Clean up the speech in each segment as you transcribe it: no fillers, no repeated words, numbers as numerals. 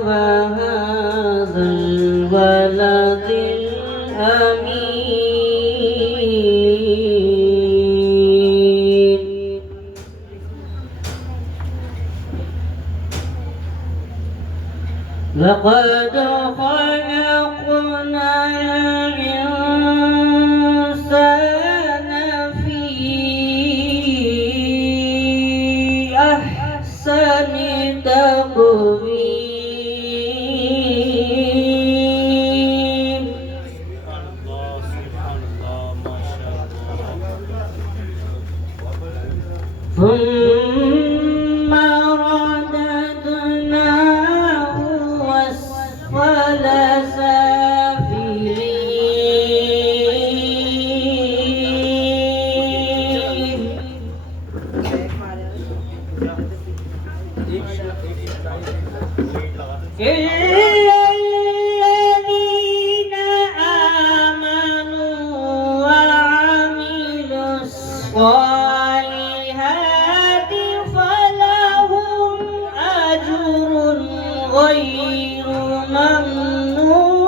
وهذا البلد الأمين لقد خلقنا الإنسان في أحسن تقويم ثم رددناه أسفل سافلين إلا الذين آمنوا وعملوا الصالحات فلهم أجر غير ممنون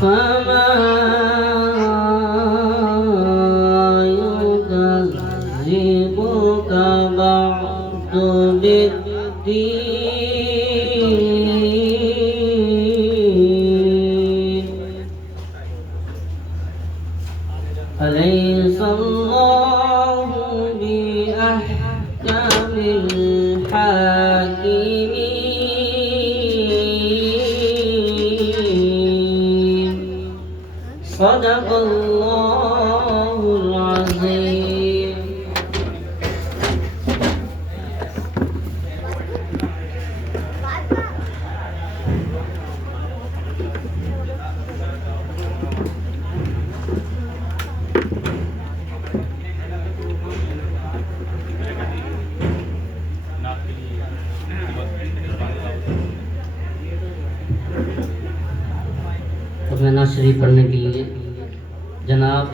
فما يكذبك بعد بالدين أليس الله بأحكم الحاكمين صدق الله العظيم اپنا نعت شریف پڑھنے کے لیے جناب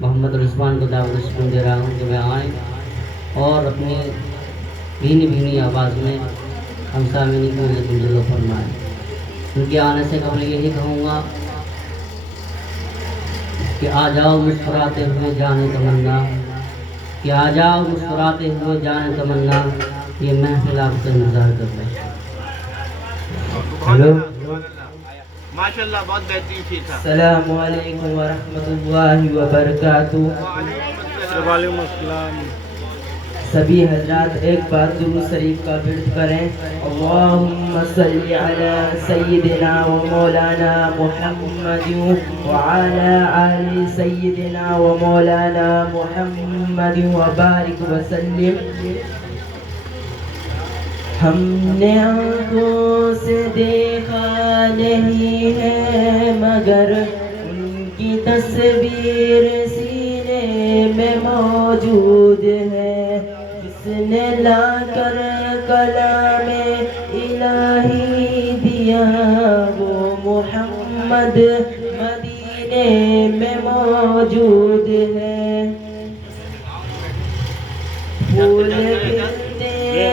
محمد رضوان کو دعوت شکر دے رہا ہوں کہ وہ آئیں اور اپنی بھینی بھینی آواز میں ہم سامعین کو جلو فرمائیں. ان کے آنے سے قبل یہی کہوں گا کہ آ جاؤ مسکراتے ہوئے جانے تمنا، کہ آ جاؤ مسکراتے ہوئے جانے تمنا، یہ محفل آپ سے انتظار کر رہے ہیں. ہلو ماشاءاللہ بہت بہترین چیز تھا. السلام علیکم ورحمۃ اللہ وبرکاتہ. وعلیکم السلام. سبھی حضرات ایک بار درود شریف کا ورد کریں. اللہم صلی علی سیدنا و مولانا محمد وعلی آل سیدنا و مولانا محمد وبارک وسلم. ہم نے آنکھوں سے دیکھا نہیں ہے مگر ان کی تصویر سینے میں موجود ہے. جس نے لا کر کلام الہی دیا وہ محمد مدینے میں موجود ہے. پھول کھلتے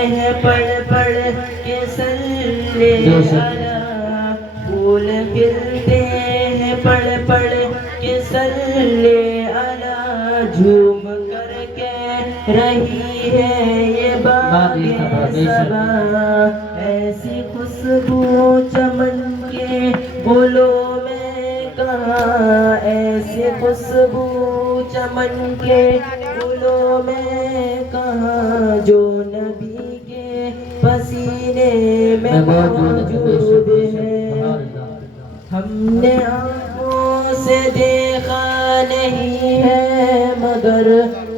ہیں پڑھ پڑھ کے صلی علی، پھول کھلتے ہیں پڑھ پڑھ کے صلی علی. جھوم کر کے رہی ہے یہ باغ صبا، ایسی خوشبو چمن کے گلوں میں کہاں، ایسی خوشبو چمن کے گلوں میں کہاں، جو نبی کے پسینے میں موجود ہے. ہم نے آنکھوں سے دیکھا نہیں ہے مگر،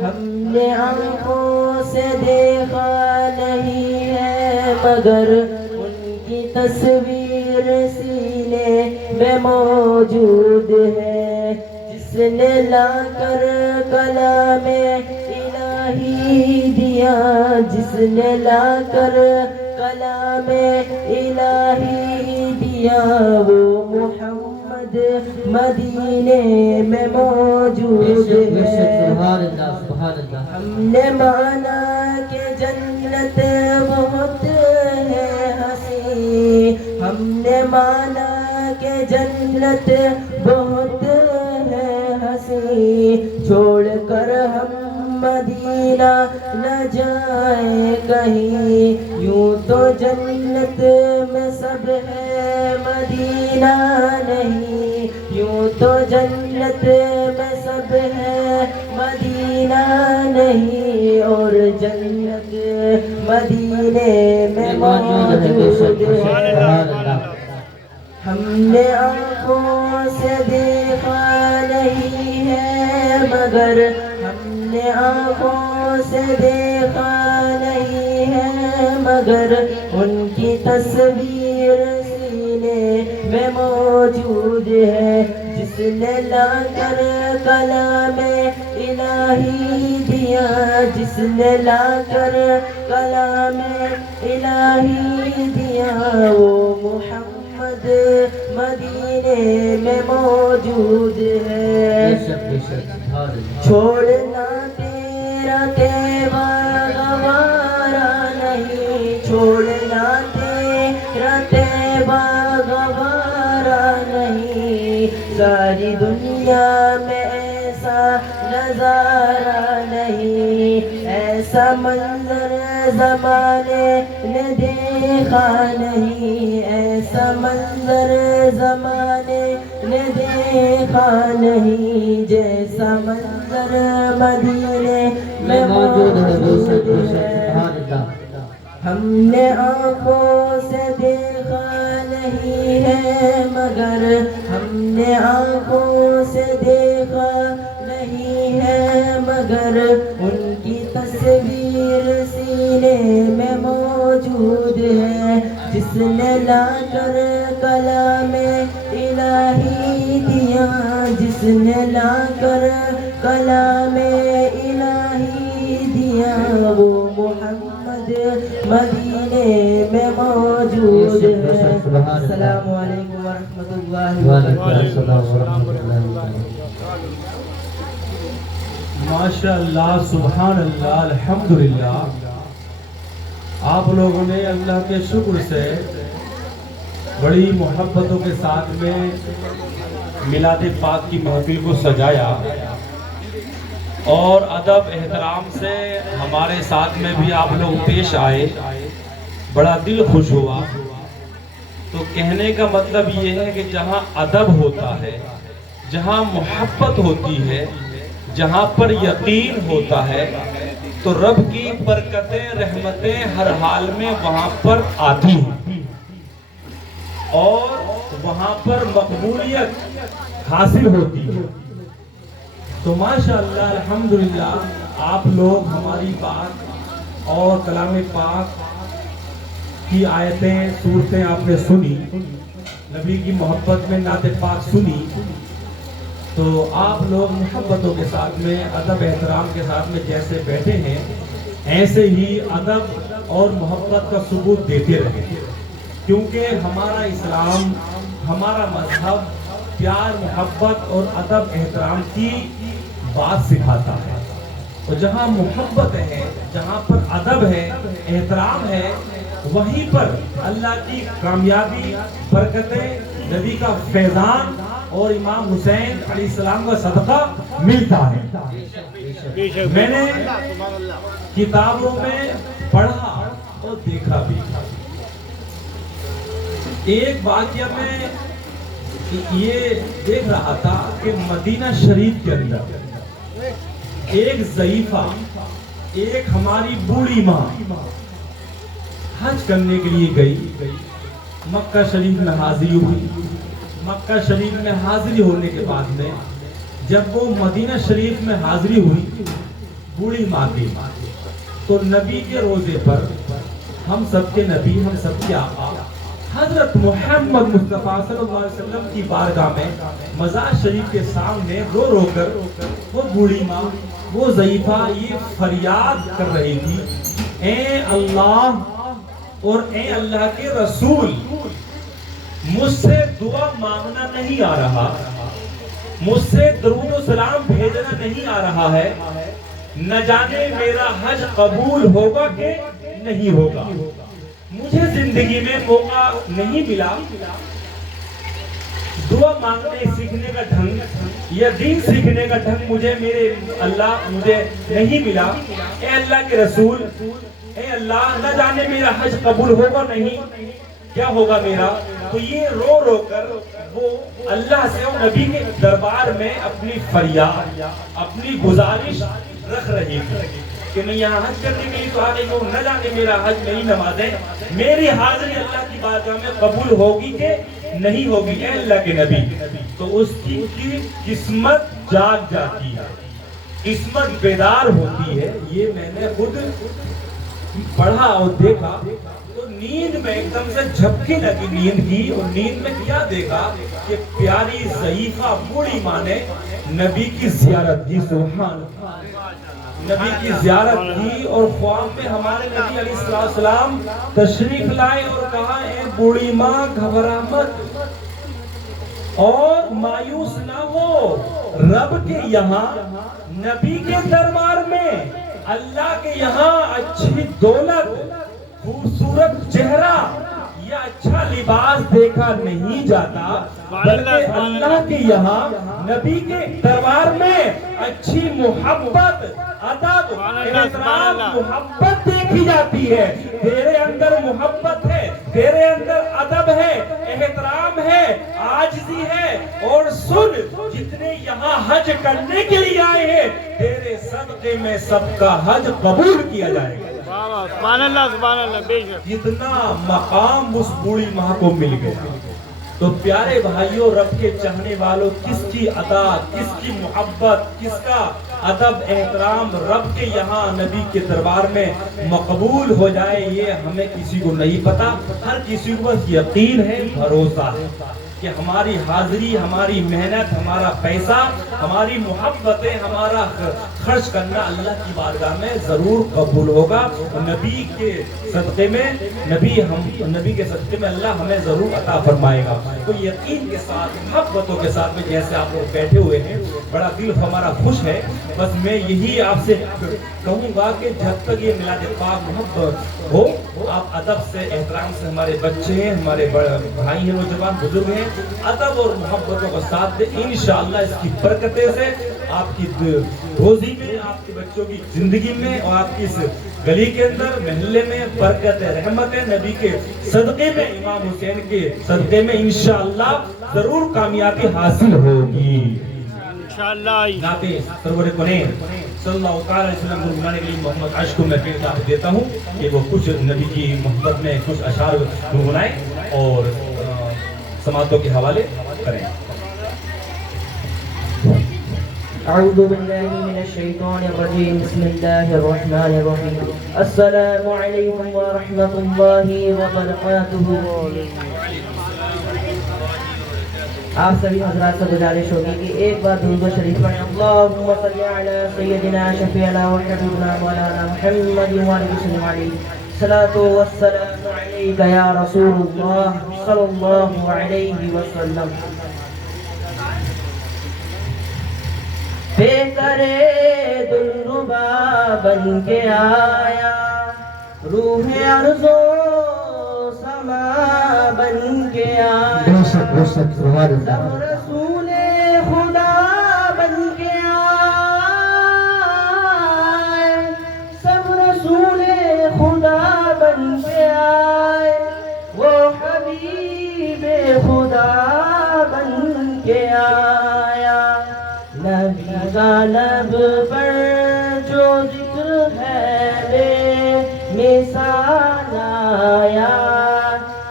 ہم نے آنکھوں سے دیکھا نہیں ہے مگر ان کی تصویر سینے میں موجود ہے. جس نے لا کر کلام الہی دیا، جس نے لا کر کلام الہی دیا وہ محمد محمد مدینے میں موجود ہے. ہم نے مانا کہ جنت بہت ہے حسین. ہم نے مانا کہ جنت بہت ہے حسین. چھوڑ کر ہم مدینہ نہ جائیں کہیں. یوں تو جنت میں سب ہے مدینہ نہیں. یوں تو جنت میں سب ہے مدینہ نہیں. اور جنت مدینے میں موجود ہے. ہم نے آنکھوں سے دیکھا نہیں ہے مگر ہم نے آنکھوں سے دیکھا نہیں ہے مگر ان کی تصویر سینے میں موجود ہے. جس نے لا کر کلام الہی دیا. جس نے لا کر کلام الہی دیا. وہ محمد مدینے میں موجود ہے. چھوڑنا تیرا تیوا گوارا نہیں. چھوڑنا تیرا تیوا گوارا نہیں. ساری دنیا میں ایسا نظارہ نہیں. ایسا منظر زمانے نے دیکھا نہیں. ایسا منظر زمانے نے دیکھا نہیں. جیسا منظر مدینے میں موجود ہے. ہم نے آنکھوں سے دیکھا نہیں ہے مگر ہم نے آنکھوں سے دیکھا نہیں ہے مگر ان کی تصویر سینے میں موجود ہے. جس نے لا کر کلام الہی دیا. جس نے لا کر کلام الہی دیا. وہ محمد مدینے میں موجود ہے. السلام علیکم ورحمۃ اللہ وبرکاتہ. ماشاء اللہ، سبحان اللہ، الحمدللہ. آپ لوگوں نے اللہ کے شکر سے بڑی محبتوں کے ساتھ میں میلاد پاک کی محفل کو سجایا اور ادب احترام سے ہمارے ساتھ میں بھی آپ لوگ پیش آئے. بڑا دل خوش ہوا. تو کہنے کا مطلب یہ ہے کہ جہاں ادب ہوتا ہے، جہاں محبت ہوتی ہے، جہاں پر یقین ہوتا ہے تو رب کی برکتیں رحمتیں ہر حال میں وہاں پر آتی ہیں اور وہاں پر مقبولیت حاصل ہوتی ہے. تو ماشاءاللہ الحمدللہ آپ لوگ ہماری بات اور کلام پاک کی آیتیں صورتیں آپ نے سنی، نبی کی محبت میں نعت پاک سنی. تو آپ لوگ محبتوں کے ساتھ میں ادب احترام کے ساتھ میں جیسے بیٹھے ہیں ایسے ہی ادب اور محبت کا ثبوت دیتے رہے. کیونکہ ہمارا اسلام، ہمارا مذہب پیار محبت اور ادب احترام کی بات سکھاتا ہے. اور جہاں محبت ہے، جہاں پر ادب ہے، احترام ہے، وہیں پر اللہ کی کامیابی، برکتیں، نبی کا فیضان اور امام حسین علیہ السلام کا صدقہ ملتا ہے. میں نے کتابوں میں پڑھا اور دیکھا بھی. ایک واقعہ میں یہ دیکھ رہا تھا کہ مدینہ شریف کے اندر ایک ضعیفہ، ایک ہماری بوڑھی ماں حج کرنے کے لیے گئی. مکہ شریف میں حاضری ہوئی. مکہ شریف میں حاضری ہونے کے بعد میں جب وہ مدینہ شریف میں حاضری ہوئی بوڑھی ماں کی، تو نبی کے روزے پر ہم سب کے نبی، ہم سب کے آقا حضرت محمد مصطفیٰ صلی اللہ علیہ وسلم کی بارگاہ میں مزار شریف کے سامنے رو رو کر وہ بوڑھی ماں، وہ ضعیفہ یہ فریاد کر رہی تھی، اے اللہ اور اے اللہ کے رسول، مجھ سے دعا مانگنا نہیں آ رہا، مجھ سے درود و سلام بھیجنا نہیں آ رہا ہے، نہ جانے میرا حج قبول ہوگا کہ نہیں ہوگا۔ مجھے زندگی میں موقع نہیں ملا دعا مانگنے سیکھنے کا ڈھنگ یا دین سیکھنے کا ڈھنگ، مجھے میرے اللہ مجھے نہیں ملا۔ اے اللہ کے رسول، اے اللہ نہ جانے میرا حج قبول ہوگا نہیں، کیا ہوگا میرا؟ تو یہ رو رو کر وہ اللہ سے اور نبی کے دربار میں اپنی فریاد، اپنی گزارش رکھ رہی تھی کہ میں یہاں حج کرنے کے لیے تو آ گئی ہوں، نہ جانے میرا حج میری نمازیں میری حاضری اللہ کی بارگاہ میں قبول ہوگی کہ نہیں ہوگی۔ اے اللہ کے نبی، تو اس کی قسمت جاگ جاتی ہے، قسمت بیدار ہوتی ہے۔ یہ میں نے خود پڑھا اور دیکھا تو نیند میں ایک دم سے جھپکی لگی نیند کی، اور نیند میں کیا دیکھا کہ پیاری ضعیفہ بوڑھی ماں نے نبی کی زیارت کی، سبحان اللہ، نبی کی زیارت کی، اور خواب میں ہمارے نبی علیہ السلام تشریف لائے اور کہا اے بوڑھی ماں گھبرا مت اور مایوس نہ ہو، رب کے یہاں نبی کے دربار میں اللہ کے یہاں اچھی دولت، خوبصورت چہرہ یا اچھا لباس دیکھا نہیں جاتا، بلکہ اللہ کے یہاں نبی کے دربار میں اچھی محبت، ادب، احترام، محبت دیکھی جاتی ہے۔ تیرے اندر محبت ہے، تیرے اندر ادب ہے، احترام ہے، عاجزی ہے، اور سن جتنے یہاں حج کرنے کے لیے آئے ہیں تیرے صدقے میں سب کا حج قبول کیا جائے گا۔ سبحان اللہ بے شک۔ اتنا مقام اس بوڑھی ماں کو مل گیا۔ تو پیارے بھائیوں، رب کے چاہنے والوں، کس کی عطا، کس کی محبت، کس کا ادب احترام رب کے یہاں نبی کے دربار میں مقبول ہو جائے یہ ہمیں کسی کو نہیں پتا۔ ہر کسی کو بس یقین ہے، بھروسہ ہے کہ ہماری حاضری، ہماری محنت، ہمارا پیسہ، ہماری محبتیں، ہمارا خرچ کرنا اللہ کی بارگاہ میں ضرور قبول ہوگا۔ نبی کے صدقے میں نبی کے صدقے میں اللہ ہمیں ضرور عطا فرمائے گا۔ تو یقین کے ساتھ، محبتوں کے ساتھ میں جیسے آپ لوگ بیٹھے ہوئے ہیں، بڑا دل ہمارا خوش ہے۔ بس میں یہی آپ سے کہوں گا کہ جب تک یہ میلاد پاک محبت ہو، آپ ادب سے، احترام سے، ہمارے بچے ہیں، ہمارے بڑے بھائی ہیں، نوجوان بزرگ ہیں، ادب اور محبتوں کو ساتھ دیں۔ انشاءاللہ اس کی برکتیں سے آپ کی روزی میں، آپ کے بچوں کی زندگی میں، اور آپ کی اس گلی کے اندر، محلے میں برکت رحمت ہے۔ نبی کے صدقے میں، امام حسین کے صدقے میں انشاءاللہ ضرور کامیابی حاصل ہوگی انشاءاللہ۔ ناتے سرور کونین صلی اللہ علیہ وسلم کو گنانے کے لیے محمد عشق کو میں پھر دعوت دیتا ہوں کہ وہ کچھ نبی کی محبت میں کچھ اشعار گنگنائیں اور سماعتوں کے حوالے کریں۔ اعوذ باللہ من الشیطان الرجیم، بسم اللہ الرحمن الرحیم۔ السلام علیکم ورحمۃ اللہ وبرکاتہ۔ آپ سبھی حضرات سے گزارش ہوگی کہ ایک بار درود شریف پڑھیں۔ اللہم صلی علی سیدنا شفیعنا و حبیبنا مولانا محمد وآلہ وسلم علیہ الصلاۃ والسلام علیک یا رسول اللہ صلی اللہ علیہ وسلم۔ بے کرے دلربا بن کے آیا، روح ارض و سما بن کے آیا، سب رسول خدا بن کے آئے، سب رسول خدا بن کے آئے، وہ حبیب خدا بن کے آیا۔ نبی کا لب پر جو ذکر ہے بے مثال آیا،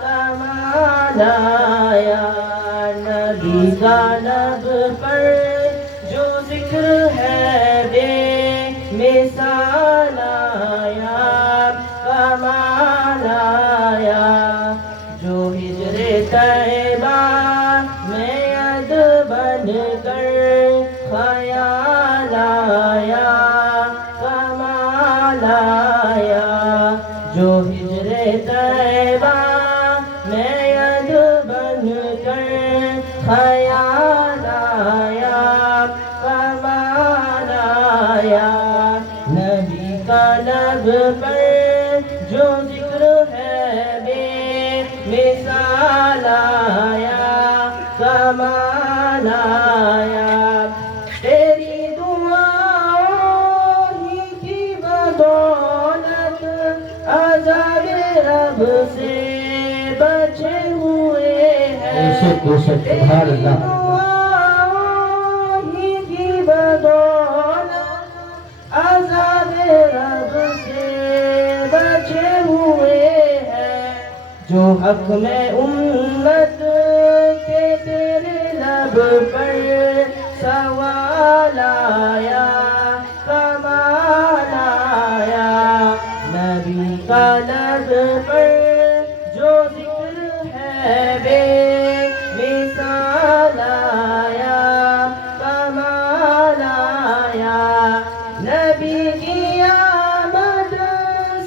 کمال آیا۔ نبی کا لب پر جو ذکر ہے بے مثال آیا، کمال آیا۔ جو ہجر طیبہ میں ید بن کر خیال آیا، کمال آیا۔ جو ہجر طیبہ میں ید بن لایا تیری دعاؤں ہی کی بدولت عذاب رب سے بچے ہوئے ہیں سبحان اللہ ہی کی بدولت عذاب رب سے بچے ہوئے ہیں جو حق میں امت کے تیرے لب پر سوال آیا کمال آیا نبی کا لب پر جو ذکر ہے بے مثال آیا کمال آیا نبی کی آمد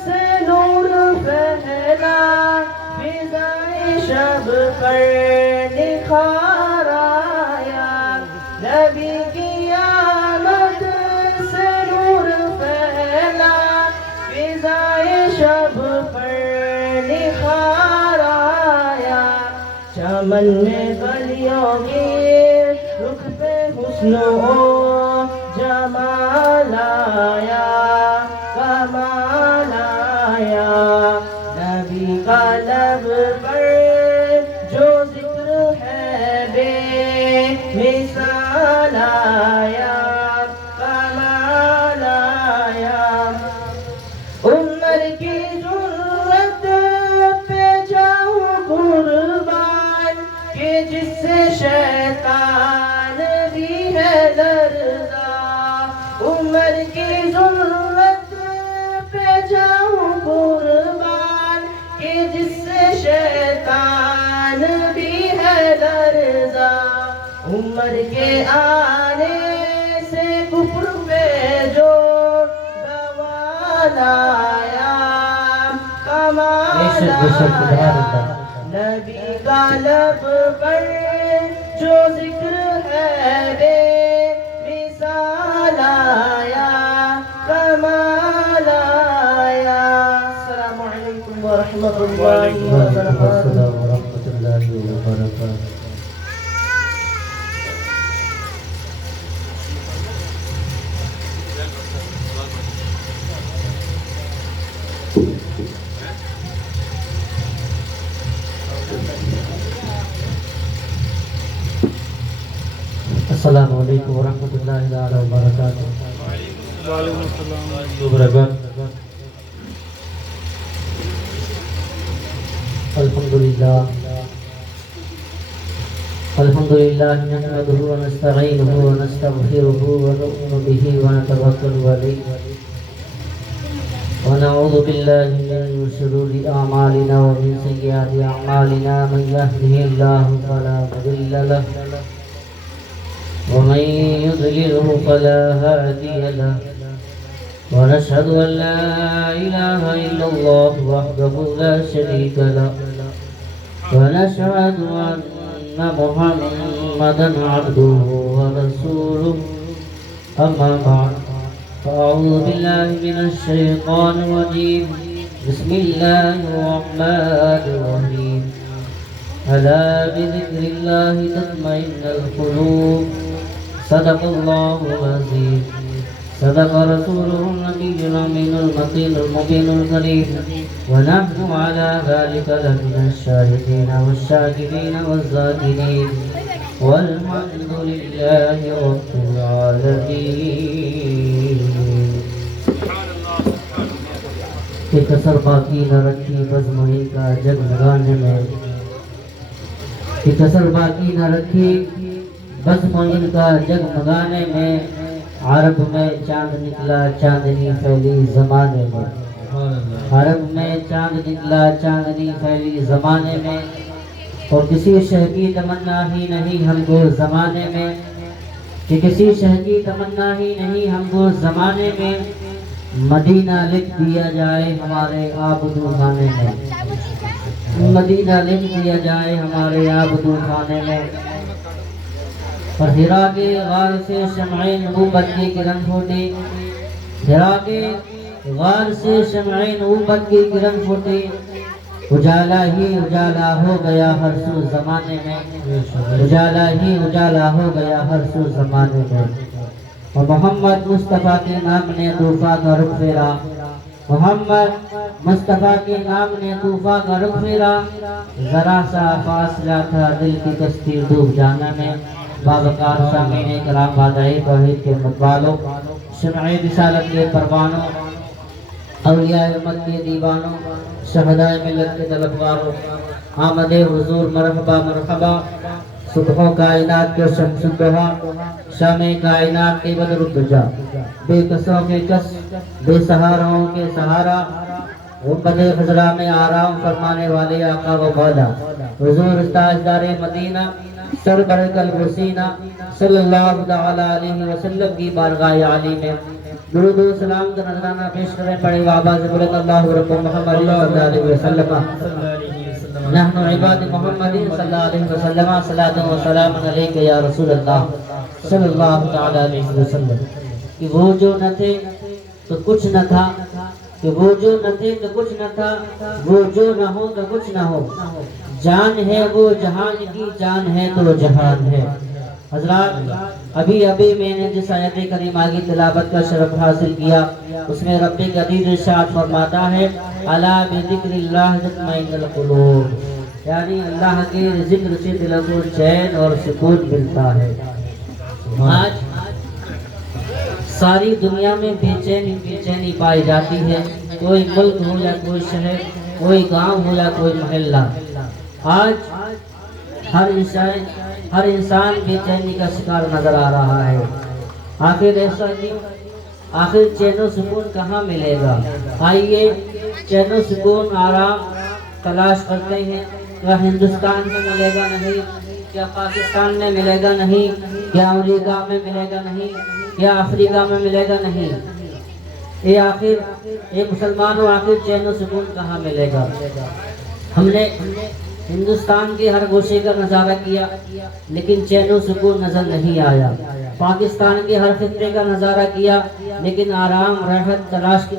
سے نور پھیلا فضائے شب پر نکھار آیا نبی کی آمد سے نور پھیلا فضائے شب پر نکھار آیا چمن میں گلیوں کی رخ پہ حسن و جمال آیا کمال آیا نبی کا لب پر جو ذکر ہے بے مثال آیا کمال آیا عمر کی ضرورت پہ جاؤں قربان کہ جس سے شیطان بھی ہے لرزا عمر کی ضرورت پہ جاؤں قربان کہ جس سے شیطان بھی ہے لرزا عمر کے آنے سے کفر پہ جو زوال آیا کمال آیا نبی کا لب پر جو ذکر ہے بے مثال آیا کمال آیا السلام علیکم ورحمۃ اللہ وبرکاتہ ورحمۃ اللہ وبرکاتہ السلام علیکم ورحمۃ اللہ تعالی وبرکاتہ وعلیکم السلام وبرکاتہ الحمدللہ نحمده ونستعینه ونستغفره ونؤمن به ونتوکل علیہ ونعوذ باللہ من شرور اعمالنا ومن سیئات اعمالنا من يهده الله فلا مضل له ومن يضلله فلا هادي له ونشهد أن لا إله إلا الله وحده لا شريك له ونشهد أن محمدا عبده ورسوله أما بعد فأعوذ بالله من الشيطان الرجيم بسم الله الرحمن الرحيم ألا بذكر الله تطمئن القلوب صدق الله العظيم صدق رسوله النبي الأمين المتين المبين الكريم ونحن على ذلك لمن الشاهدين والشاكرين والذاكرين والحمد لله رب العالمين کہ کسر باقی نہ رکھی بزمئی کا جگمگانے میں کہ کسر باقی نہ رکھی بزمئی کا جگمگانے میں عرب میں چاند نکلا چاندنی پھیلی زمانے میں عرب میں چاند نکلا چاندنی پھیلی زمانے میں اور کسی شہ کی تمنا ہی نہیں ہم کو زمانے میں کہ کسی شہ کی تمنا ہی نہیں ہم کو زمانے میں مدینہ لکھ دیا جائے ہمارے آبدو خانے میں مدینہ لکھ دیا جائے ہمارے آبدو خانے میں اور ہرا کے غار سے شمع نبوت کی کرن پھوٹی ہرا کے غار سے شمع نبوت کی کرن پھوٹی اجالا ہی اجالا ہو گیا ہر سو زمانے میں، اجالا ہی اجالا ہو گیا ہر سو زمانے میں، اور محمد مصطفیٰ کے نام نے طوفان کا رخ پھیرا، محمد مصطفیٰ کے نام نے طوفان کا رخ پھیرا، ذرا سا فاصلہ تھا دل کی کشتی ڈوب جانا میں۔ باوقار سامعین کرام، بادائے توحید کے متوالوں، شمع رسالت کے پروانوں، اولیاء امت کے دیوانوں، شہدائے ملت کے طلبگاروں، آمد حضور مرحبا مرحبا، صبح کائنات کے شمس الضحیٰ، شام کائنات کے بدر الدجا، بے کسوں کے کس، بے سہاراؤں کے سہارا، غربت خضرا میں آرام فرمانے والے آقا و مولا حضور تاجدار مدینہ سربر قلب سینہ صلی اللہ تعالی علیہ وسلم کی بارگاہ عالی میں درود و سلام کا نذرانہ پیش کریں پڑے آواز بلند اللہ رب محمد صلی اللہ علیہ وسلم، نحن عباد محمد صلی اللہ علیہ وسلم، صلاۃ و سلام علیک یا رسول اللہ صلی اللہ تعالی علیہ وسلم۔ کہ وہ جو نہ تھے تو کچھ نہ تھا، کہ وہ جو نہ تھے تو کچھ نہ تھا، وہ جو نہ ہو تو کچھ نہ ہو، جان ہے وہ جہان کی، جان ہے تو جہان ہے۔ حضرات، ابھی میں نے جس آیت کریمہ کی تلاوت کا شرف حاصل کیا، اس میں رب قدیر ارشاد فرماتا ہے الا بذکر اللہ تطمئن القلوب، یعنی اللہ کے ذکر سے دل کو چین اور سکون ملتا ہے۔ آج ساری دنیا میں بے چینی پائی جاتی ہے، کوئی ملک ہو یا کوئی شہر، کوئی گاؤں ہو یا کوئی محلہ، آج ہر انسان بے چینی کا شکار نظر آ رہا ہے۔ آخر ایسا نہیں، آخر چین و سکون کہاں ملے گا؟ آئیے چین و سکون آرام تلاش کرتے ہیں۔ کیا ہندوستان میں ملے گا؟ نہیں۔ کیا پاکستان میں ملے گا؟ نہیں۔ کیا امریکہ میں ملے گا؟ نہیں۔ کیا افریقہ میں ملے گا؟ نہیں۔ یہ مسلمانوں آخر چین و سکون کہاں ملے گا؟ ہم نے ہندوستان کے ہر گوشے کا نظارہ کیا لیکن چین و سکون نظر نہیں آیا، پاکستان کے ہر خطے کا نظارہ کیا لیکن آرام راحت تلاش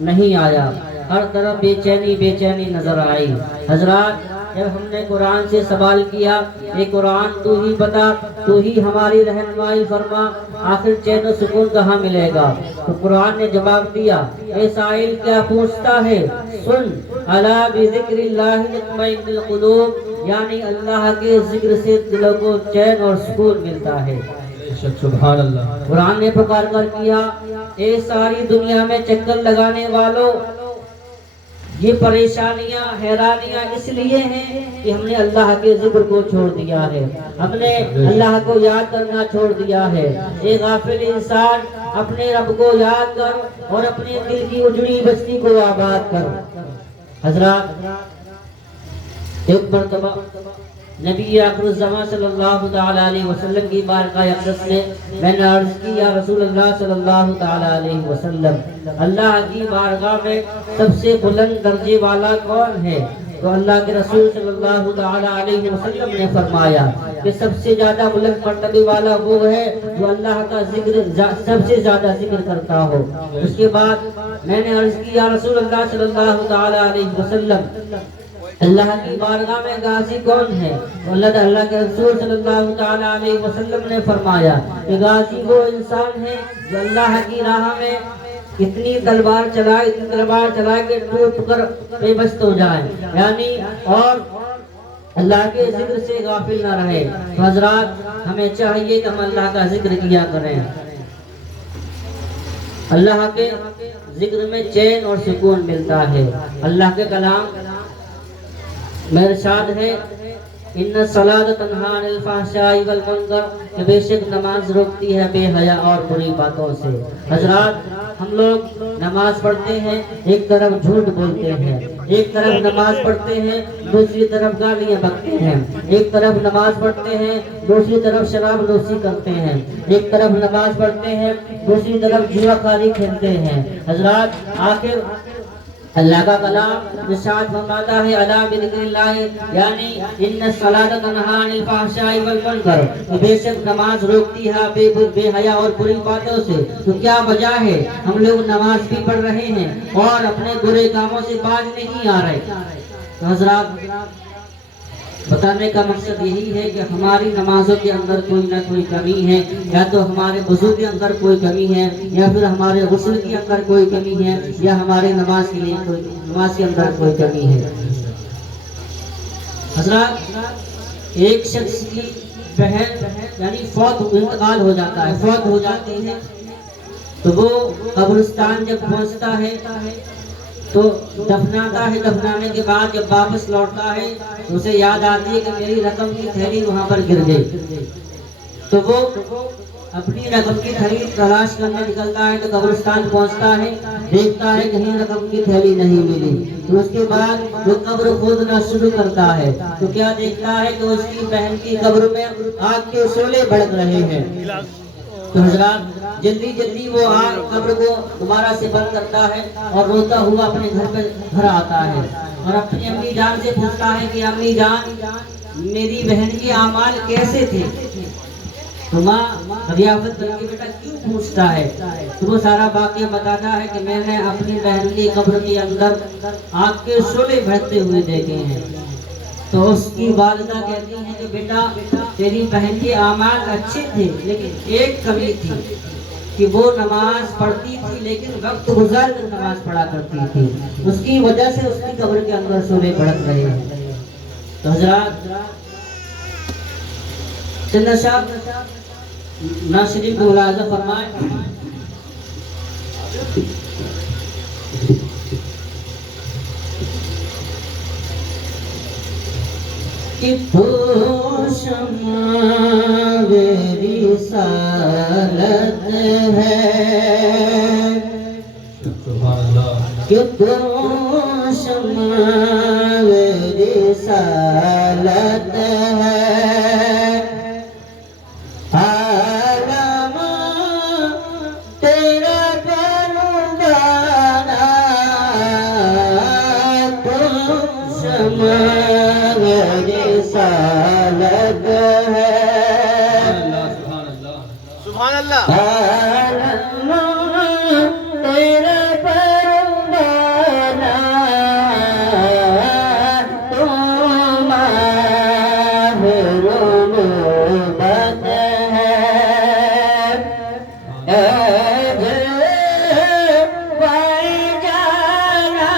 نہیں آیا، ہر طرف بے چینی نظر آئی۔ حضرات، جب ہم نے قرآن سے سوال کیا اے قرآن تو ہی بتا، تو ہی ہماری رہنمائی فرما، آخر چین و سکون کہاں ملے گا؟ تو قرآن نے جواب دیا اے سائل کیا پوچھتا ہے، سن الا بذکر اللہ تطمئن القلوب، یعنی اللہ کے ذکر سے دلوں کو چین اور سکون ملتا ہے۔ سبحان اللہ۔ قرآن نے پکار کر کیا اے ساری دنیا میں چکر لگانے والوں، یہ پریشانیاں حیرانیاں اس لیے ہیں کہ ہم نے اللہ کے ذکر کو چھوڑ دیا ہے، ہم نے اللہ کو یاد کرنا چھوڑ دیا ہے۔ اے غافل انسان، اپنے رب کو یاد کر اور اپنے دل کی اجڑی بستی کو آباد کر۔ حضرات، ایک مرتبہ نبی آخر الزمان صلی اللہ تعالی علیہ وسلم کی بارگاہ اقدس میں نے عرض کی یا رسول اللہ صلی اللہ تعالی علیہ وسلم، اللہ کی بارگاہ میں سب سے بلند درجے والا کون ہے؟ تو اللہ کے رسول صلی اللہ تعالی علیہ وسلم نے فرمایا کہ سب سے زیادہ بلند مرتبے والا وہ ہے جو اللہ کا ذکر سب سے زیادہ ذکر کرتا ہو۔ اس کے بعد میں نے عرض کی یا رسول اللہ صلی اللہ تعالی علیہ وسلم، اللہ کی بارگاہ میں غازی کون ہے؟ تو اللہ کے رسول صلی اللہ تعالی علیہ وسلم نے فرمایا کہ غازی وہ انسان ہے جو اللہ کی راہ میں اتنی تلوار چلائے کہ ٹوٹ کر بے بس ہو جائے، یعنی اور اللہ کے ذکر سے غافل نہ رہے۔ تو حضرات، ہمیں چاہیے کہ ہم اللہ کا ذکر کیا کریں۔ اللہ کے ذکر میں چین اور سکون ملتا ہے۔ اللہ کے کلام میں ارشاد ہے ان الصلاۃ تنہی عن الفحشاء والمنکر، کہ بے شک نماز روکتی ہے بے حیا اور بری باتوں سے۔ حضرات، ہم لوگ نماز پڑھتے ہیں، ایک طرف جھوٹ بولتے ہیں، ایک طرف نماز پڑھتے ہیں دوسری طرف گالیاں بکتے ہیں، ایک طرف نماز پڑھتے ہیں دوسری طرف شراب نوشی کرتے ہیں، ایک طرف نماز پڑھتے ہیں دوسری طرف جوا خاری کھیلتے ہیں۔ حضرات، آخر اللہ کا کلام ارشاد فرماتا ہے الا بذکر اللہ، یعنی ان الصلاۃ تنہی عن الفحشاء والمنکر، بے شک نماز روکتی ہے بے حیا اور بری باتوں سے۔ تو کیا وجہ ہے ہم لوگ نماز بھی پڑھ رہے ہیں اور اپنے برے کاموں سے باز نہیں آ رہے؟ تو حضرات بتانے کا مقصد یہی ہے کہ ہماری نمازوں کے اندر کوئی نہ کوئی کمی ہے، یا تو ہمارے وضو کے اندر کوئی کمی ہے، یا پھر ہمارے غسل کے اندر کوئی کمی ہے، یا ہمارے نماز کے اندر کوئی کمی ہے۔ حضرات ایک شخص کی بہن یعنی انتقال ہو جاتا ہے، فوت ہو جاتی ہے، تو وہ قبرستان جب پہنچتا ہے تو دفناتا ہے، دفنانے کے بعد جب واپس لوٹتا ہے تو اسے یاد آتی ہے کہ میری رقم کی تھیلی وہاں پر گر گئی، تو وہ اپنی رقم کی تھیلی تلاش کرنے نکلتا ہے، تو قبرستان پہنچتا ہے، دیکھتا ہے کہیں رقم کی تھیلی نہیں ملی، تو اس کے بعد وہ قبر کھودنا شروع کرتا ہے، تو کیا دیکھتا ہے کہ اس کی بہن کی قبر میں آگ کے شعلے بھڑک رہے ہیں۔ تو حضرات جلدی جلدی وہ قبر کو دوبارہ سے بند کرتا ہے اور روتا ہوا اپنے گھر آتا ہے، اور اپنی امی جان سے پوچھتا ہے کہ امی جان میری بہن کے اعمال کیسے تھے؟ تو ماں دریافت کر کے بیٹا کیوں پوچھتا ہے؟ تو وہ سارا واقعہ بتاتا ہے کہ میں نے اپنی بہن کی قبر کے اندر آگ کے شعلے بھڑکتے ہوئے دیکھے ہیں۔ تو اس کی والدہ کہتی ہیں کہ بیٹا تیری بہن کے اعمال اچھے تھے، لیکن ایک کمی تھی کہ وہ نماز پڑھتی تھی لیکن وقت گزار کر نماز پڑھا کرتی تھی، اس کی وجہ سے اس کی قبر کے اندر شعلے بھڑک رہے ہیں۔ تو حضرات چندہ صاحب ناز شریف کو ملاحظہ فرمائیں۔ کہ تو شمع رسالت ہے، کہ تو شمع رسالت ہے، عالم تیرا پروانہ، تو شمع رسالت ہے، سبحان اللہ عالم تیرا پروانہ، تو ماہ رنوبت ہے، اے پائی جانا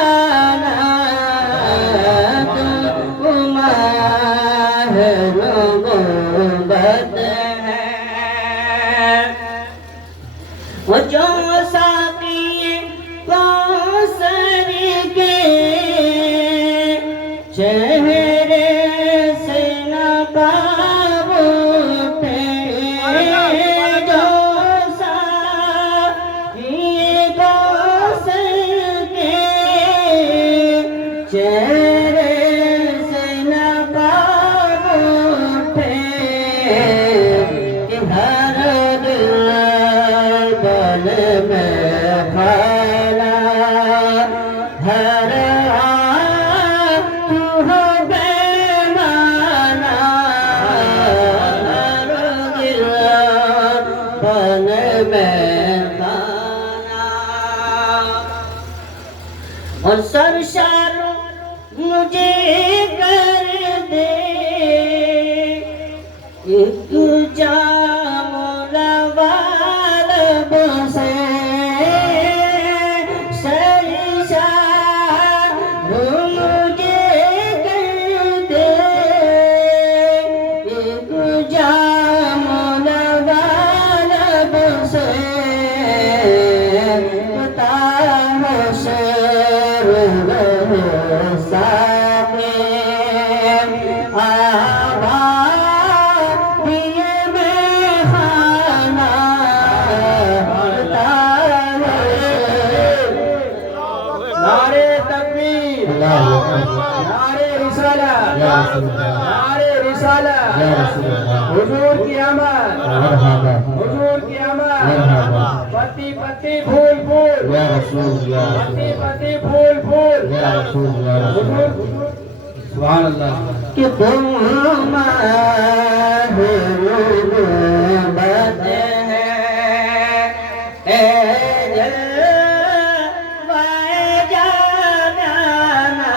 تو ماہ رنوبت ہے، وہ جو ساقی کوثر کے چہرے سے نقاب اٹھے، جو ساقی کوثر کے چہرے سے نقاب اٹھے، کہ ہر دل بل میں کھانا، ہر ہو بے مانا، ہر دل بل میں کھانا، اور سرشار مجھے کر دے ایک جام لوالب سے، سرشار مجھے کر دے ایک جام لوالب سے، بتا ہو شیر ساقی آباد دیے میں خانہ، بتا ہو شیر، نعرے تکبیر، نعرے رسالہ، نعرے رسالہ، حضور کی آمد، حضور کی آمد، پتی پتی پھول پھول، پتی پتی پھول پھول، حضور سبحان اللہ، کہ تم ماہ رنوبت ہے، اے جلوہ جانانا،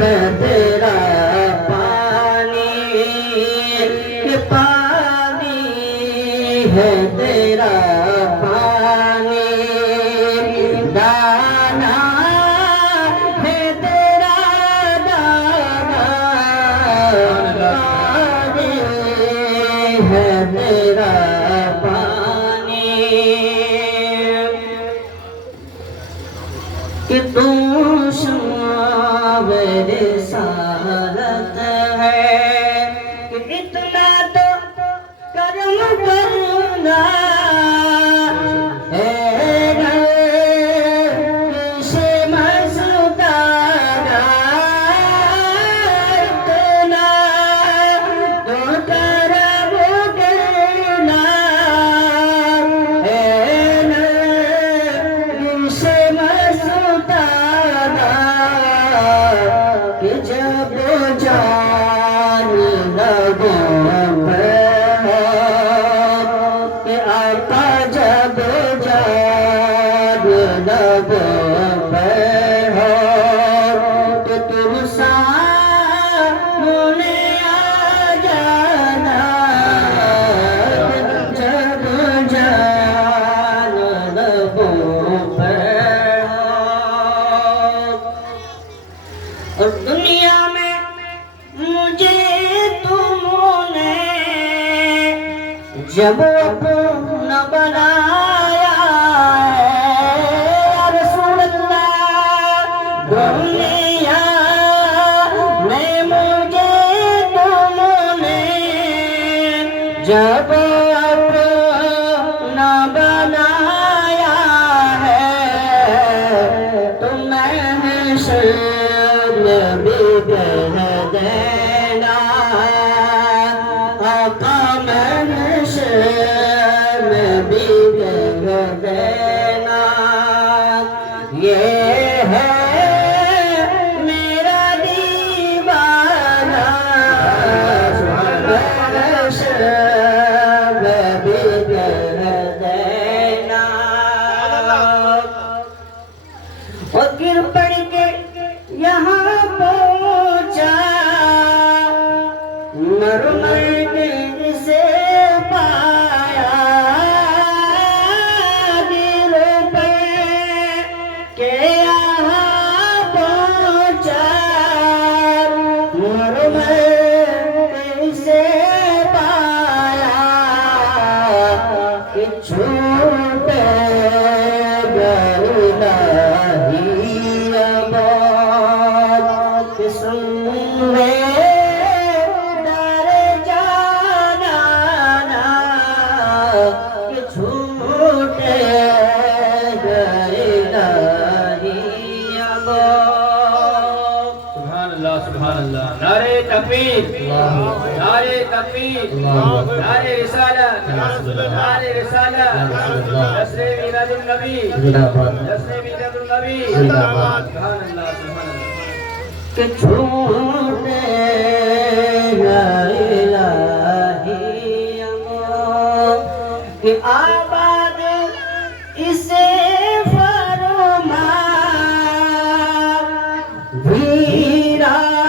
ہے تیرا پانی، یہ پانی ہے تیرا پانی، دانا ہے تیرا دانا، پانی ہے تیرا پانی، کہ تم شمع رسالت ہے، کہ اتنا تو کرم کرنا ہے، سے مزدارا اتنا تو کرم کرنا ہے، سے مزدارا کہ جب جان لبوں پہ ہو، کہ آقا جب جان لبوں پہ ہو، تو تم سامنے آ جانا، جب جان لبوں پہ ہو۔ اور دنیا میں مجھے تم نے جب اپنا بنایا ہے، یا رسول اللہ، دنیا میں مجھے تم نے جب اپنا بنایا ہے، تو محشر بھی کہہ دینا، آقا محشر میں بھی کہہ دینا، یہ ہے میرا دیوانہ، محشر میں بھی کہہ دینا، اور گر پڑ کے یہاں پہنچا، مرمر نے اسے پایا، گر پڑ کے یہاں پہنچا، مرمر نے اسے پایا، کہ چھوٹے سبحان اللہ، نعرہ تکبیر، نعرہ تکبیر، نعرہ رسالت، نعرہ رسالت، نصر میلاد النبی، نصر میلاد النبی، سبحان اللہ، سبحان اللہ، کہ چھوٹے لا الہی اللہ، کہ آباد اسے فرما، ویران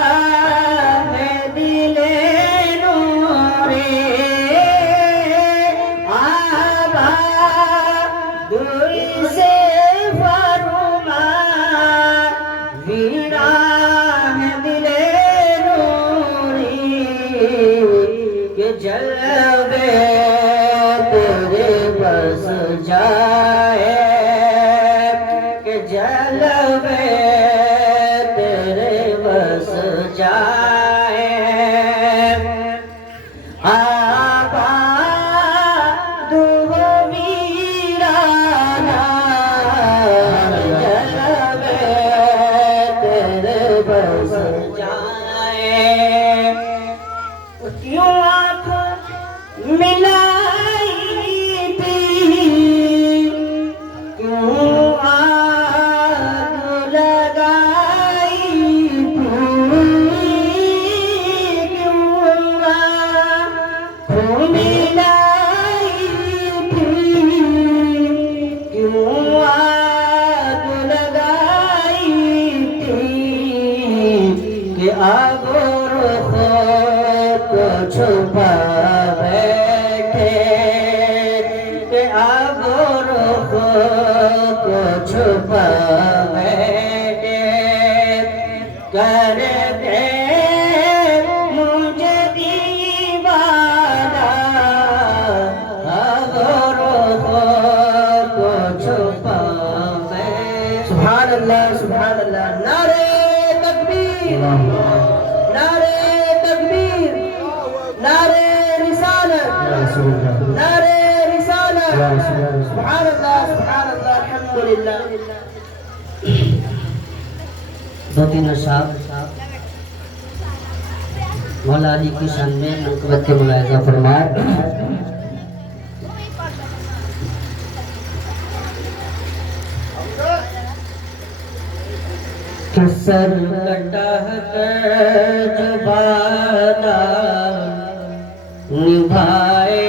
دل نوری، آباد اسے فرما، ویران دل نوری، کہ جلوے تیرے بس جائے، کہ جلوے تیرے بس جائے، آباد ہو ویرانہ، جلوے تیرے بس جائے، کیوں آنکھ ملائی تھی، کیوں آگ لگائی تھی، کیوں آنکھ ملائی تھی، کیوں آگ لگائی تھی، کہ آب رخ کو چھپا بیٹھے کہ آب رخ کو چھپا بیٹھے کر دے مجھے دیوانہ آب رخ کو چھپا بیٹھے سبحان اللہ سبحان اللہ نعرہ تکبیر نعرہ تکبیر نعرہ رسالت نعرہ رسالت سبحان اللہ الحمدللہ دو تین اشعار مولا علی کی شان میں منقبت کے ملاحظہ فرمائے کہ سر کٹا کر جو وعدہ نبھائے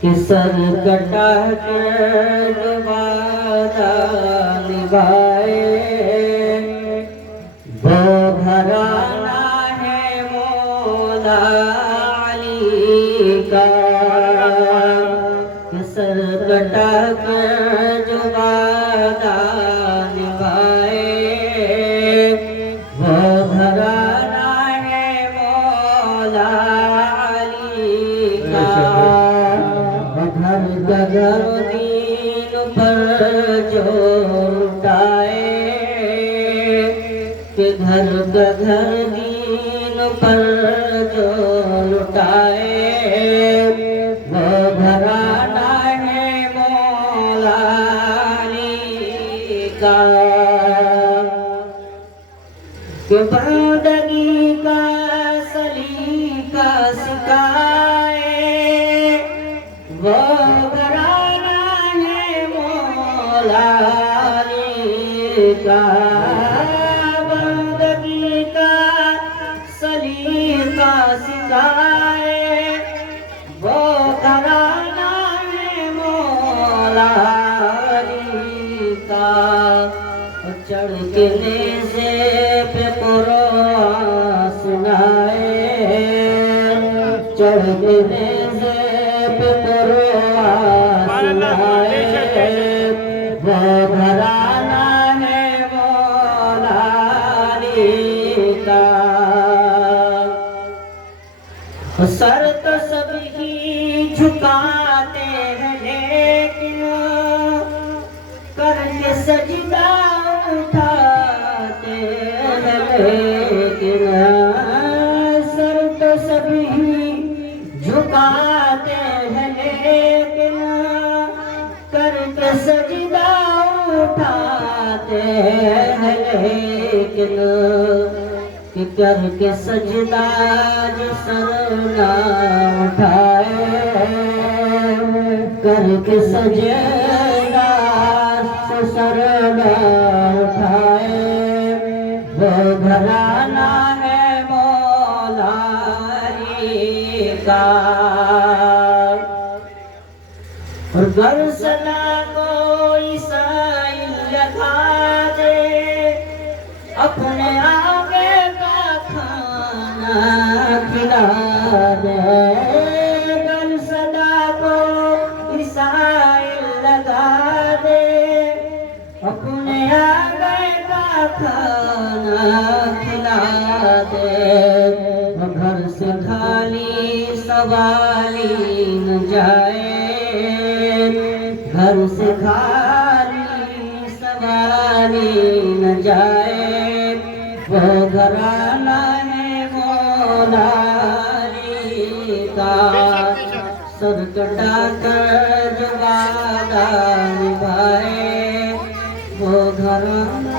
کہ سر کٹا کر جو وعدہ نبھائے وہ گھرانہ ہے مولا علی کا کہ سر کٹا کر جو وعدہ نبھائے وہ گھرانہ ہے مولا علی کا گھر گھر دین پر جو اٹھائے کہ گھر گھر دین پر جو لٹائے وہ گھرانہ ہے مولا علی کا کہ بندگی کا سلیقہ سکھائے وہ گھرانہ ہے مولا علی کا بندگی کا سلیقہ سکھائے وہ گھرانہ ہے مولا علی کا چڑھ کے نیزے پہ قرآن سنائے چڑھ کے نیزے پہ قرآن سنائے وہ گھرانہ ہے مولا علی کا سر تو سب ہی جھکاتے ہیں لیکن کر کے سجدہ اٹھاتے ہیں لیکن سر تو سب ہی جھکاتے ہیں لیکن کر کے سجدہ اٹھاتے ہیں لیکن کہ کر کے سجدہ جو سر نہ اٹھائے کر کے سجدہ جو سر نہ اٹھائے وہ گھرانہ ہے مولا علی کا اور گر صدا کوئی سائل لگا دے اپنے آگے کا کھانا کھلا دے گر صدا کوئی سائل لگا دے اپنے آگے کا کھانا کھلا دے گھر سے خالی سوالی نہ جائے گھر سے خالی سوالی نہ جائے وہ گھرانہ ہے مولا علی کا سر کٹا کر جو وعدہ نبھائے وہ گھرانہ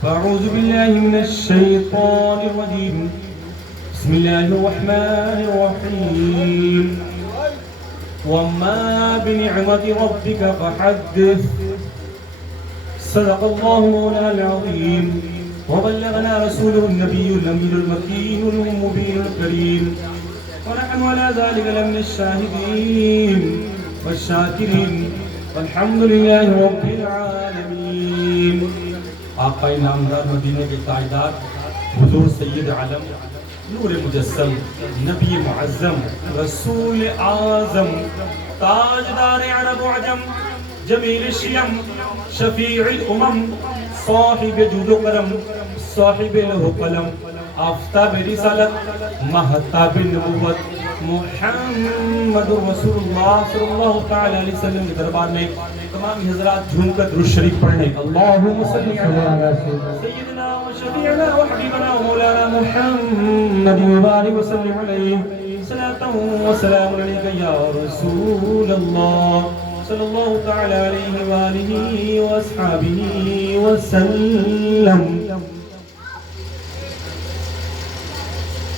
فأعوذ بالله من الشيطان الرجيم بسم الله الرحمن الرحيم وما بنعمة ربك فحدث صدق الله مولانا العظيم وبلغنا رسوله النبي الأمين المكين المبين الكريم ونحن على ذلك لمن الشاهدين والشاكرين والحمد لله رب العالمين۔ آقا نامدار مدینہ کے تاجدار حضور سید عالم نور مجسم نبی معظم رسول اعظم تاجدار عرب و عجم جمیل الشیم شفیع الامم صاحب جود و کرم صاحب لوح و قلم آفتاب رسالت مہتاب نبوت محمد رسول اللہ صلی اللہ تعالی علیہ وسلم کے دربار میں تمام حضرات جھوم کر درود شریف پڑھیں۔ اللہم صلی علی سیدنا و شفیعنا و حبیبنا و مولانا محمد وبارک وسلم علیہ صلاۃ و سلام علیک یا رسول اللہ صلی اللہ تعالی علیہ وآلہ و اصحابہ وسلم۔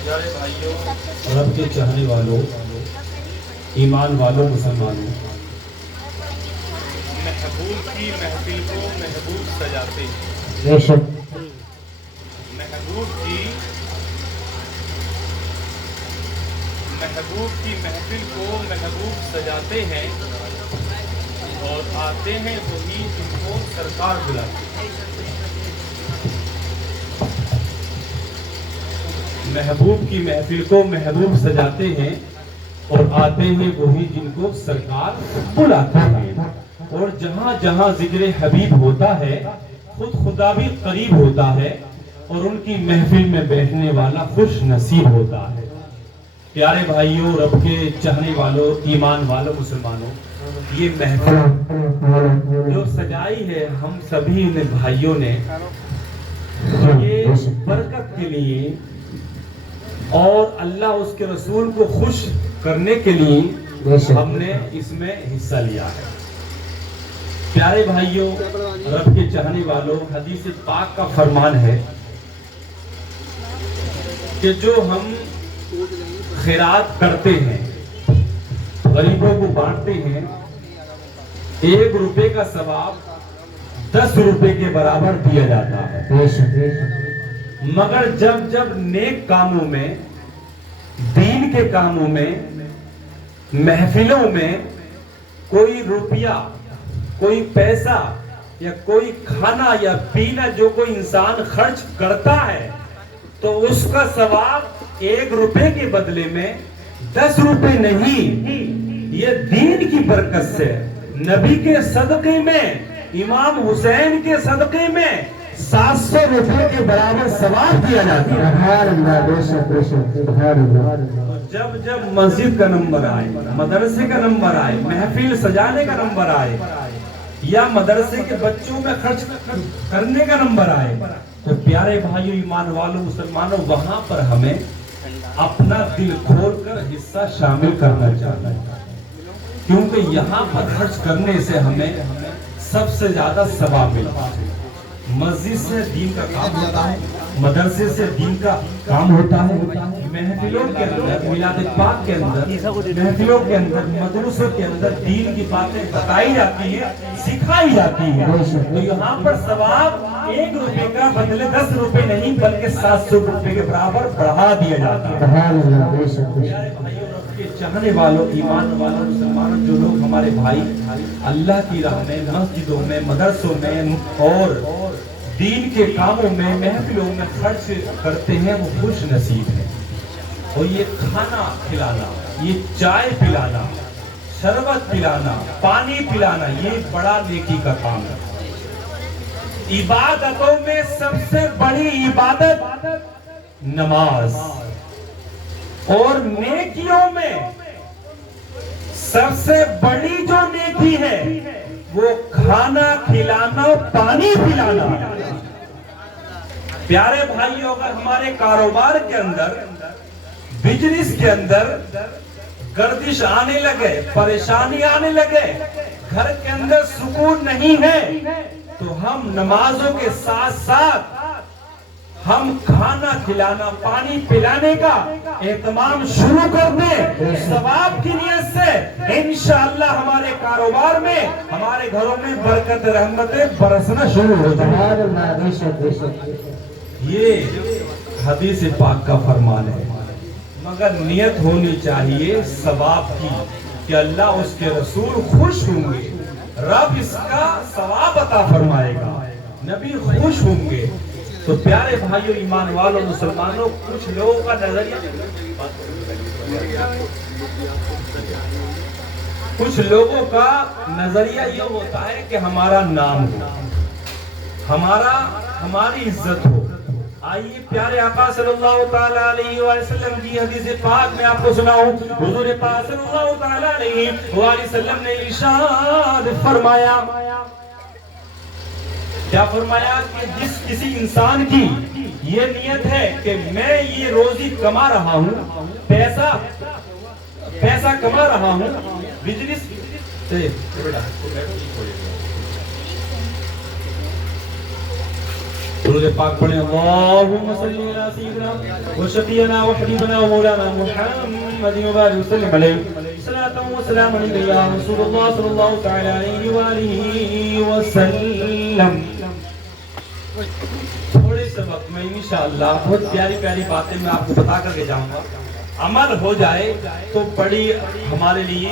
پیارے بھائیوں، رب کے چاہنے والوں، ایمان والوں، مسلمانوں، محبوب کی محفل کو محبوب سجاتے ہیں۔ بے شک محبوب کی محفل کو محبوب سجاتے ہیں اور آتے ہیں وہی جن کو سرکار بلاتے ہیں۔ محبوب کی محفل کو محبوب سجاتے ہیں اور آتے ہیں وہی جن کو سرکار بلاتے ہیں۔ اور جہاں جہاں ذکر حبیب ہوتا ہے خود خدا بھی قریب ہوتا ہے اور ان کی محفل میں بیٹھنے والا خوش نصیب ہوتا ہے۔ پیارے بھائیوں، رب کے چاہنے والوں، ایمان والوں، مسلمانوں، یہ محفل جو سجائی ہے ہم سبھی نے بھائیوں نے یہ برکت کے لیے اور اللہ اس کے رسول کو خوش کرنے کے لیے ہم نے اس میں حصہ لیا ہے۔ پیارے بھائیوں، رب کے چاہنے والوں، حدیث پاک کا فرمان ہے کہ جو ہم خیرات کرتے ہیں، غریبوں کو بانٹتے ہیں، 1 روپے کا ثواب 10 روپے کے برابر دیا جاتا ہے۔ مگر جب نیک کاموں میں، دین کے کاموں میں، محفلوں میں کوئی روپیہ، کوئی پیسہ یا کوئی کھانا یا پینا جو کوئی انسان خرچ کرتا ہے تو اس کا ثواب 1 روپے کے بدلے میں 10 روپے نہیں، یہ دین کی برکت سے، نبی کے صدقے میں، امام حسین کے صدقے میں 700 روپے کے برابر ثواب دیا جاتا ہے۔ جب مسجد کا نمبر آئے، مدرسے کا نمبر آئے، محفل سجانے کا نمبر آئے یا مدرسے کے بچوں میں خرچ کرنے کا نمبر آئے تو پیارے بھائیوں، ایمان والوں، مسلمانوں، وہاں پر ہمیں اپنا دل کھول کر حصہ شامل کرنا چاہیے، کیونکہ یہاں پر خرچ کرنے سے ہمیں سب سے زیادہ ثواب ملتا ہے۔ مسجد سے دین کا کام ہوتا ہے، مدرسے سے دین کا کام ہوتا ہے، محفلوں کے اندر، میلاد پاک کے اندر، محفلوں کے اندر، مدرسوں کے اندر دین کی باتیں بتائی جاتی ہیں، سکھائی جاتی ہیں، تو یہاں پر ثواب 1 روپے کا بدلے 10 روپے نہیں بلکہ 700 روپے کے برابر بڑھا دیا جاتا ہے۔ پیارے بھائیوں، رب کے چاہنے والوں، ایمان والوں، مسلمانوں، جو لوگ ہمارے بھائی اللہ کی راہ میں، مسجدوں میں، مدرسوں میں اور دین کے کاموں میں، محفلوں میں خرچ کرتے ہیں، وہ خوش نصیب ہیں۔ اور یہ کھانا کھلانا، یہ چائے پلانا، شربت پلانا، پانی پلانا، یہ بڑا نیکی کا کام ہے۔ عبادتوں میں سب سے بڑی عبادت نماز، اور نیکیوں میں سب سے بڑی جو نیکی ہے وہ کھانا کھلانا، پانی پلانا۔ پیارے بھائیوں، اگر ہمارے کاروبار کے اندر، بزنس کے اندر گردش آنے لگے، پریشانی آنے لگے، گھر کے اندر سکون نہیں ہے، تو ہم نمازوں کے ساتھ ساتھ ہم کھانا کھلانا، پانی پلانے کا اہتمام شروع کر دیں، ثواب کی نیت سے انشاءاللہ ہمارے کاروبار میں، ہمارے گھروں میں برکت، رحمتیں برسنا شروع ہو جائیں۔ یہ حدیث پاک کا فرمان ہے، مگر نیت ہونی چاہیے ثواب کی کہ اللہ، اس کے رسول خوش ہوں گے، رب اس کا ثواب عطا فرمائے گا، نبی خوش ہوں گے۔ تو پیارے بھائیوں، ایمان والوں، مسلمانوں، کچھ لوگوں کا نظریہ یہ ہوتا ہے کہ ہمارا نام ہو، ہماری عزت ہو۔ آئیے پیارے آقا صلی اللہ تعالیٰ علیہ وسلم کی حدیث پاک میں آپ کو سناؤں۔ حضور پاک صلی اللہ تعالیٰ علیہ وسلم نے ارشاد فرمایا، کیا فرمایا کہ جس کسی انسان کی یہ نیت ہے کہ میں یہ روزی کما رہا ہوں، پیسہ کما رہا ہوں، بزنس سے، درود پاک پڑھیں، اللہم صلی علی سیدنا و شفیعنا و حبیبنا و مولانا محمد و بارک وسلم علیہ، صلاۃ و سلام علیہ یا رسول اللہ صلی اللہ تعالی علیہ وآلہ وسلم۔ تھوڑے سے وقت میں انشاءاللہ بہت پیاری پیاری باتیں میں آپ کو بتا کر کے جاؤں گا، عمل ہو جائے تو بڑی ہمارے لیے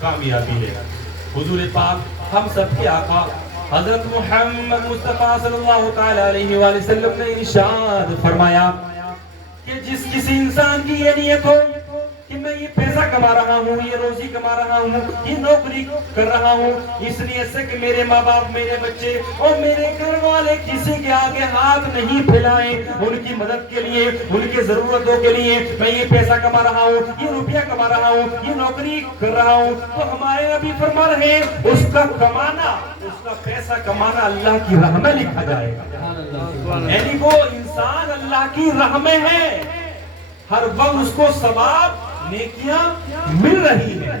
کامیابی ہے۔ حضور پاک، ہم سب کے آقا حضرت محمد مصطفیٰ صلی اللہ تعالی علیہ وآلہ وسلم نے ارشاد فرمایا کہ جس کسی انسان کی یہ نیت ہو کہ میں یہ پیسہ کما رہا ہوں، یہ روزی کما رہا ہوں، یہ نوکری کر رہا ہوں اس نیت سے کہ میرے ماں باپ، میرے بچے اور میرے گھر والے کسی کے آگے ہاتھ نہیں پھیلائیں، ان کی مدد کے لیے، ان کی ضرورتوں کے لیے میں یہ پیسہ کما رہا ہوں، یہ روپیہ کما رہا ہوں، یہ نوکری کر رہا ہوں، تو ہمارے نبی فرما رہے ہیں اس کا کمانا، اس کا پیسہ کمانا اللہ کی راہ میں لکھا جائے گا۔ یعنی وہ انسان اللہ کی راہ میں ہے، ہر وقت اس کو ثواب، نیکیاں مل رہی ہیں،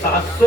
700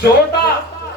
14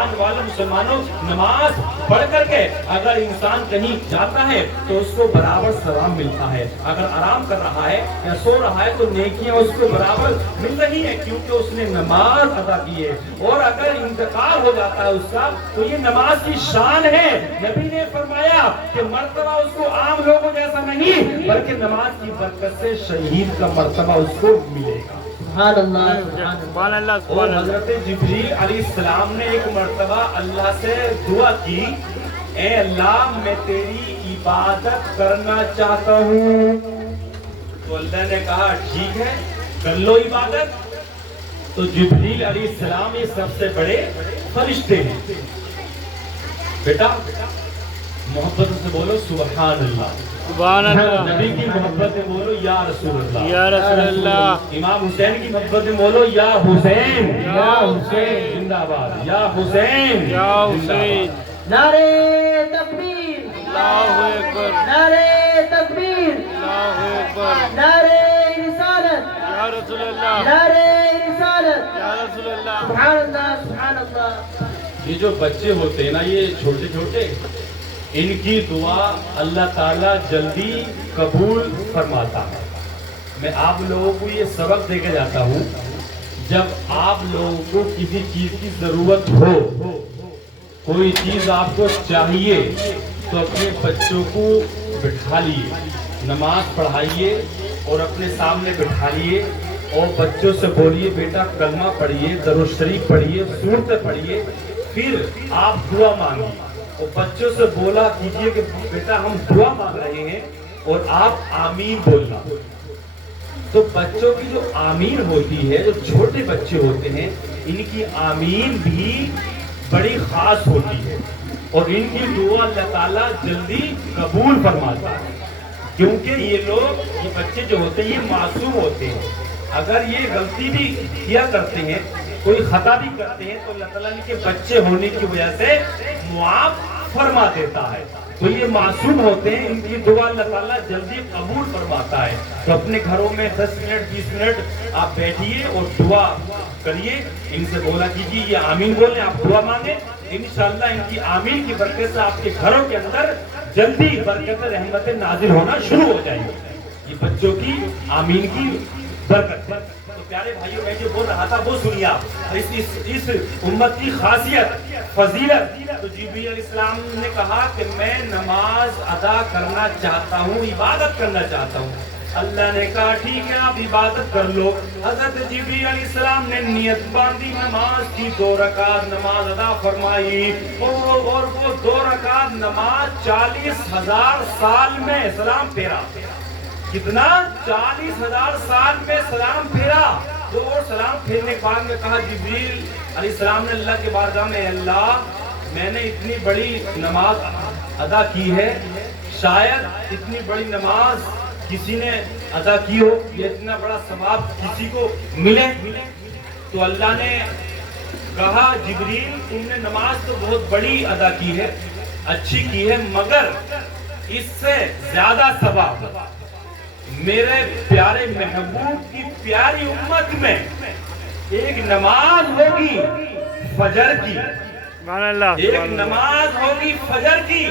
ایمان والوں مسلمانوں نماز پڑھ کر کے اگر انسان کہیں جاتا ہے تو اس کو برابر ثواب ملتا ہے. اگر آرام کر رہا ہے یا سو رہا ہے تو نیکیاں اس کو برابر مل رہی ہیں کیونکہ اس نے نماز ادا کی ہے. اور اگر انتقال ہو جاتا ہے اس کا تو یہ نماز کی شان ہے. نبی نے فرمایا کہ مرتبہ اس کو عام لوگوں جیسا نہیں بلکہ نماز کی برکت سے شہید کا مرتبہ اس کو ملے گا. سبحان اللہ سبحان اللہ اور سبحان اللہ. حضرت جبریل علیہ السلام نے ایک مرتبہ اللہ سے دعا کی اے اللہ میں تیری عبادت کرنا چاہتا ہوں. تو اللہ نے کہا ٹھیک ہے کر لو عبادت. تو جبریل علیہ السلام یہ سب سے بڑے فرشتے ہیں. بیٹا محبت سے بولو سبحان اللہ. سبحان اللہ. نبی کی محبت میں بولو یا رسول اللہ. یا رسول اللہ. امام حسین کی محبت میں بولو یا حسین. یا حسین. زندہ باد یا حسین. یا حسین. نعرے تکبیر. اللہ اکبر. نعرے تکبیر. اللہ اکبر. نعرے رسالت. یا رسول اللہ. نعرے رسالت. یا رسول اللہ. سبحان اللہ سبحان اللہ. یہ جو بچے ہوتے ہیں نا یہ چھوٹے چھوٹے ان کی دعا اللہ تعالیٰ جلدی قبول فرماتا ہے. میں آپ لوگوں کو یہ سبق دے کے جاتا ہوں جب آپ لوگوں کو کسی چیز کی ضرورت ہو کوئی چیز آپ کو چاہیے تو اپنے بچوں کو بٹھا لیے نماز پڑھائیے اور اپنے سامنے بٹھا لیے اور بچوں سے بولیے بیٹا کلمہ پڑھیے درود شریف پڑھیے سورتیں پڑھیے پھر آپ دعا مانگیے. اور بچوں سے بولا کیجئے کہ بیٹا ہم دعا مانگ رہے ہیں اور آپ آمین بولنا. تو بچوں کی جو آمین ہوتی ہے جو چھوٹے بچے ہوتے ہیں ان کی آمین بھی بڑی خاص ہوتی ہے اور ان کی دعا اللہ تعالیٰ جلدی قبول فرماتا ہے کیونکہ یہ لوگ یہ بچے جو ہوتے ہیں یہ معصوم ہوتے ہیں. اگر یہ غلطی بھی کیا کرتے ہیں کوئی خطا بھی کرتے ہیں تو اللہ تعالیٰ کے بچے ہونے کی وجہ سے معاف فرما دیتا ہے. تو یہ معصوم ہوتے ہیں ان کی دعا اللہ تعالیٰ جلدی قبول فرماتا ہے. تو اپنے گھروں میں 10 منٹ 20 منٹ آپ بیٹھیے اور دعا کریے. ان سے بولا کیجیے یہ آمین بولیں آپ دعا مانگیں انشاءاللہ ان کی آمین کی برکت سے آپ کے گھروں کے اندر جلدی برکت رحمت نازل ہونا شروع ہو جائیں گے. یہ بچوں کی آمین کی برکت. تو پیارے بھائیوں میں جو بول رہا تھا وہ سنیے آپ اس امت کی خاصیت فضیلت. تو جبریل علیہ السلام نے کہا کہ میں نماز ادا کرنا چاہتا ہوں عبادت کرنا چاہتا ہوں. اللہ نے کہا ٹھیک ہے آپ عبادت کر لو. حضرت جبریل علیہ السلام نے نیت باندھی نماز کی 2 رکعت نماز ادا فرمائی اور وہ 2 رکعت نماز 40,000 سال میں سلام پھیرا. کتنا 40,000 سال میں سلام پھیرا. تو اور سلام پھیرنے کے بعد میں کہا جبریل علیہ السلام نے اللہ کے بارگاہ میں اللہ میں نے اتنی بڑی نماز ادا کی ہے شاید اتنی بڑی نماز کسی نے ادا کی ہو یہ اتنا بڑا ثواب کسی کو ملے. تو اللہ نے کہا جبریل تم نے نماز تو بہت بڑی ادا کی ہے اچھی کی ہے مگر اس سے زیادہ ثواب میرے پیارے محبوب کی پیاری امت میں ایک نماز ہوگی فجر کی. ایک نماز ہوگی فجر کی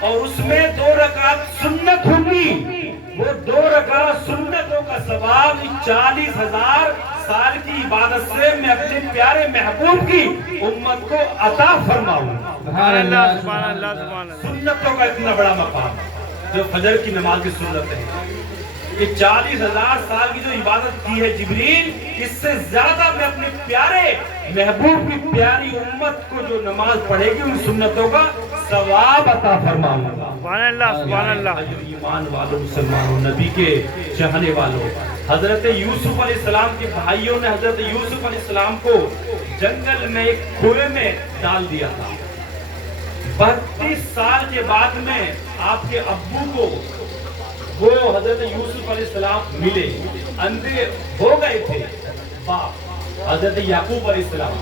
اور اس میں 2 رکعت سنت ہوگی. وہ 2 رکعت سنتوں کا ثواب 40,000 سال کی عبادت سے میں اپنے پیارے محبوب کی امت کو عطا فرماؤں. سبحان اللہ سبحان اللہ سبحان اللہ. سنتوں کا اتنا بڑا مقام جو فجر کی نماز کی سنت ہے یہ 40,000 سال کی جو عبادت کی ہے جبریل اس سے زیادہ میں اپنے پیارے محبوب کی پیاری امت کو جو نماز پڑھے گی ان سنتوں کا ثواب عطا فرماؤں گا. سبحان اللہ سبحان اللہ. ایمان والوں مسلمانوں نبی کے چاہنے والوں حضرت یوسف علیہ السلام کے بھائیوں نے حضرت یوسف علیہ السلام کو جنگل میں ایک کنویں میں ڈال دیا تھا. 32 سال کے بعد میں آپ کے ابو کو وہ حضرت یوسف علیہ السلام ملے. اندھے ہو گئے تھے باپ حضرت یعقوب علیہ السلام.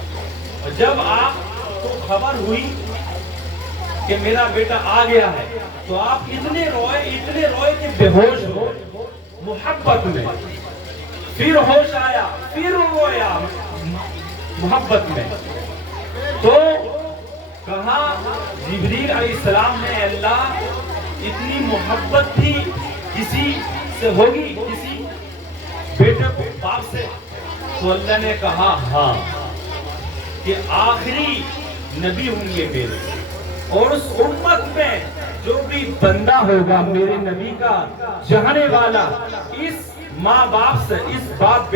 اور جب آپ کو خبر ہوئی کہ میرا بیٹا آ گیا ہے تو آپ اتنے روئے کہ بے ہوش ہو محبت میں. پھر ہوش آیا پھر رویا محبت میں. تو کہا جبریل علیہ السلام نے اللہ اتنی محبت بھی کسی سے ہوگی، کسی بیٹے کو باپ سے؟ تو اللہ نے کہا ہاں، کہ آخری نبی ہوں گے میرے، اور اس امت میں جو بھی بندہ ہوگا میرے نبی کا چاہنے والا، اس ماں باپ سے، اس باپ